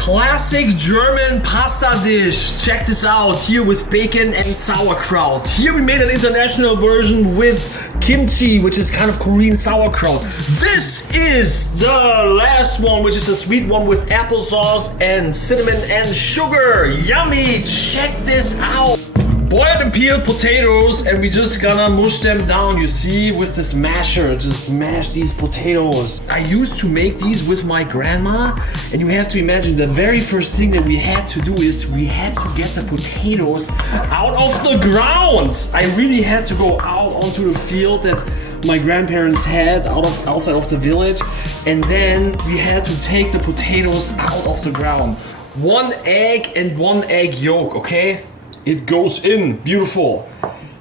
Classic German pasta dish. Check this out here with bacon and sauerkraut. Here we made an international version with kimchi, which is kind of Korean sauerkraut. This is the last one, which is a sweet one with applesauce and cinnamon and sugar. Yummy! Check this out. Boiled and peeled potatoes, and we just gonna mush them down, you see, with this masher. Just mash these potatoes. I used to make these with my grandma, and you have to imagine the very first thing that we had to do is we had to get the potatoes out of the ground. I really had to go out onto the field that my grandparents had outside of the village, and then we had to take the potatoes out of the ground. 1 egg and 1 egg yolk, okay? It goes in, beautiful.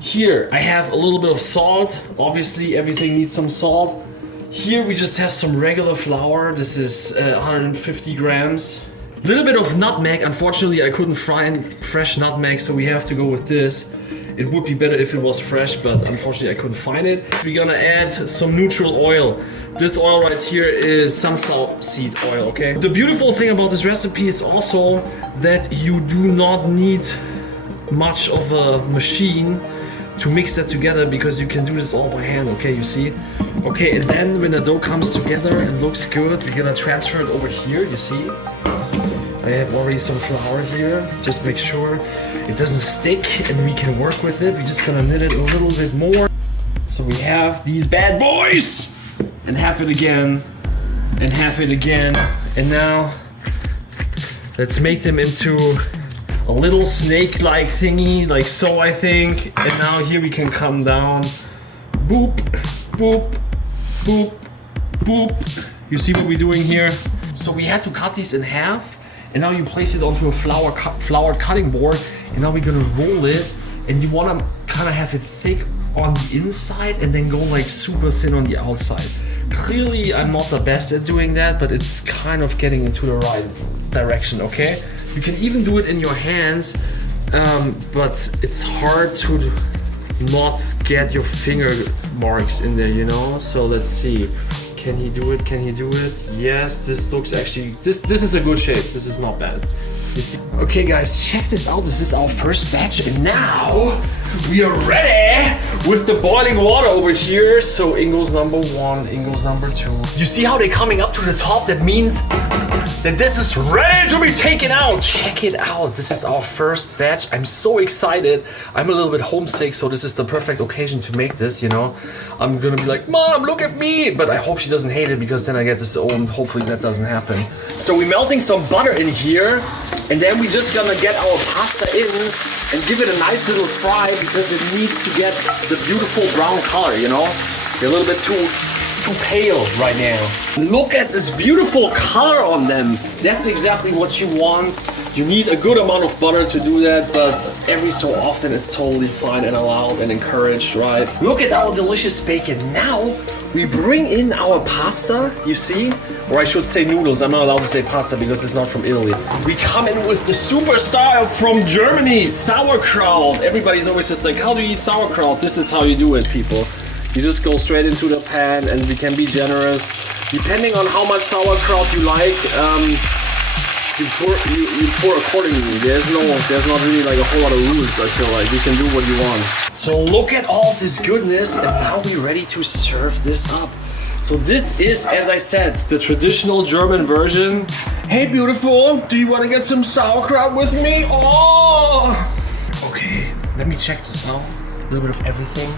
Here I have a little bit of salt. Obviously everything needs some salt. Here we just have some regular flour. This is 150 grams. Little bit of nutmeg. Unfortunately I couldn't find fresh nutmeg, so we have to go with this. It would be better if it was fresh, but unfortunately I couldn't find it. We're gonna add some neutral oil. This oil right here is sunflower seed oil, okay? The beautiful thing about this recipe is also that you do not need much of a machine to mix that together, because you can do this all by hand, okay, you see? Okay, and then when the dough comes together and looks good, we're gonna transfer it over here, you see? I have already some flour here, just make sure it doesn't stick and we can work with it. We're just gonna knit it a little bit more. So we have these bad boys! And half it again, and half it again. And now, let's make them into a little snake-like thingy, like so, I think. And now here we can come down. Boop, boop, boop, boop. You see what we're doing here? So we had to cut these in half, and now you place it onto a flour cutting board, and now we're gonna roll it, and you wanna kind of have it thick on the inside and then go like super thin on the outside. Clearly, I'm not the best at doing that, but it's kind of getting into the right direction, okay? You can even do it in your hands, but it's hard to not get your finger marks in there, you know? So let's see. Can he do it? Can he do it? Yes, this looks actually, this is a good shape. This is not bad. You see? Okay guys, check this out. This is our first batch, and now we are ready with the boiling water over here. So Ingo's number 1, Ingo's number 2. You see how they're coming up to the top? That means that this is ready to be taken out. Check it out. This is our first batch. I'm so excited. I'm a little bit homesick, so this is the perfect occasion to make this, you know. I'm gonna be like, Mom, look at me. But I hope she doesn't hate it, because then I get disowned. Hopefully that doesn't happen. So we're melting some butter in here, and then we're just gonna get our pasta in and give it a nice little fry, because it needs to get the beautiful brown color, you know. They're a little bit too pale right now. Look at this beautiful color on them. That's exactly what you want. You need a good amount of butter to do that, but every so often it's totally fine and allowed and encouraged, right? Look at our delicious bacon. Now we bring in our pasta, you see? Or I should say noodles. I'm not allowed to say pasta because it's not from Italy. We come in with the superstar from Germany, sauerkraut. Everybody's always just like, how do you eat sauerkraut? This is how you do it, people. You just go straight into the pan, and we can be generous. Depending on how much sauerkraut you like, you pour accordingly. There's not really like a whole lot of rules, I feel like. You can do what you want. So look at all this goodness, and now we're ready to serve this up. So this is, as I said, the traditional German version. Hey beautiful, do you want to get some sauerkraut with me? Oh! Okay, let me check this out. A little bit of everything.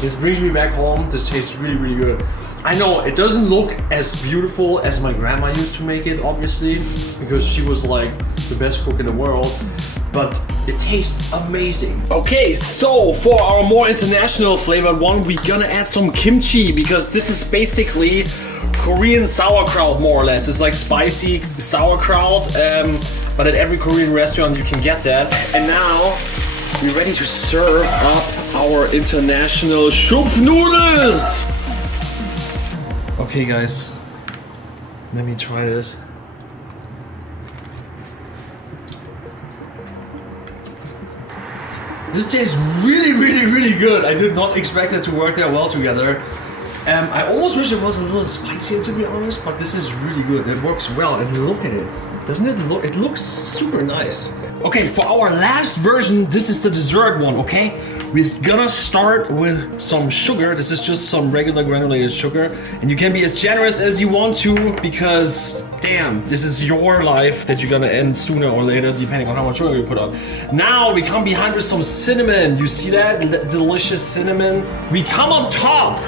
This brings me back home. This tastes really, really good. I know it doesn't look as beautiful as my grandma used to make it, obviously, because she was like the best cook in the world, but it tastes amazing. Okay, so for our more international flavored one, we're gonna add some kimchi, because this is basically Korean sauerkraut, more or less. It's like spicy sauerkraut, but at every Korean restaurant you can get that. And now we're ready to serve up our international Schupf noodles. Okay guys, let me try this. This tastes really, really, really good. I did not expect it to work that well together. I almost wish it was a little spicier, to be honest, but this is really good. It works well, and look at it. Doesn't it look? It looks super nice. Okay, for our last version, this is the dessert one, okay? We're gonna start with some sugar. This is just some regular granulated sugar. And you can be as generous as you want to, because damn, this is your life that you're gonna end sooner or later, depending on how much sugar you put on. Now we come behind with some cinnamon. You see that? Delicious cinnamon. We come on top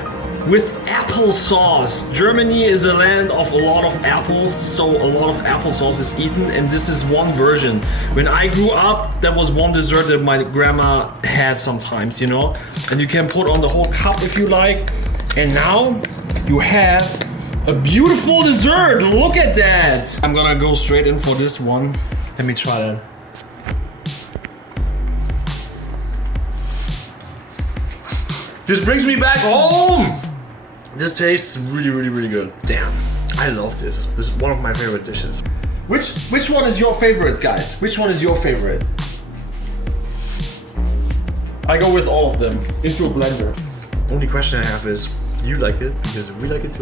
with applesauce. Germany is a land of a lot of apples, so a lot of applesauce is eaten, and this is one version. When I grew up, that was one dessert that my grandma had sometimes, you know? And you can put on the whole cup if you like. And now you have a beautiful dessert. Look at that. I'm gonna go straight in for this one. Let me try that. This brings me back home. This tastes really, really, really good. Damn, I love this. This is one of my favorite dishes. Which one is your favorite, guys? Which one is your favorite? I go with all of them into a blender. Only question I have is, do you like it? Because we like it too.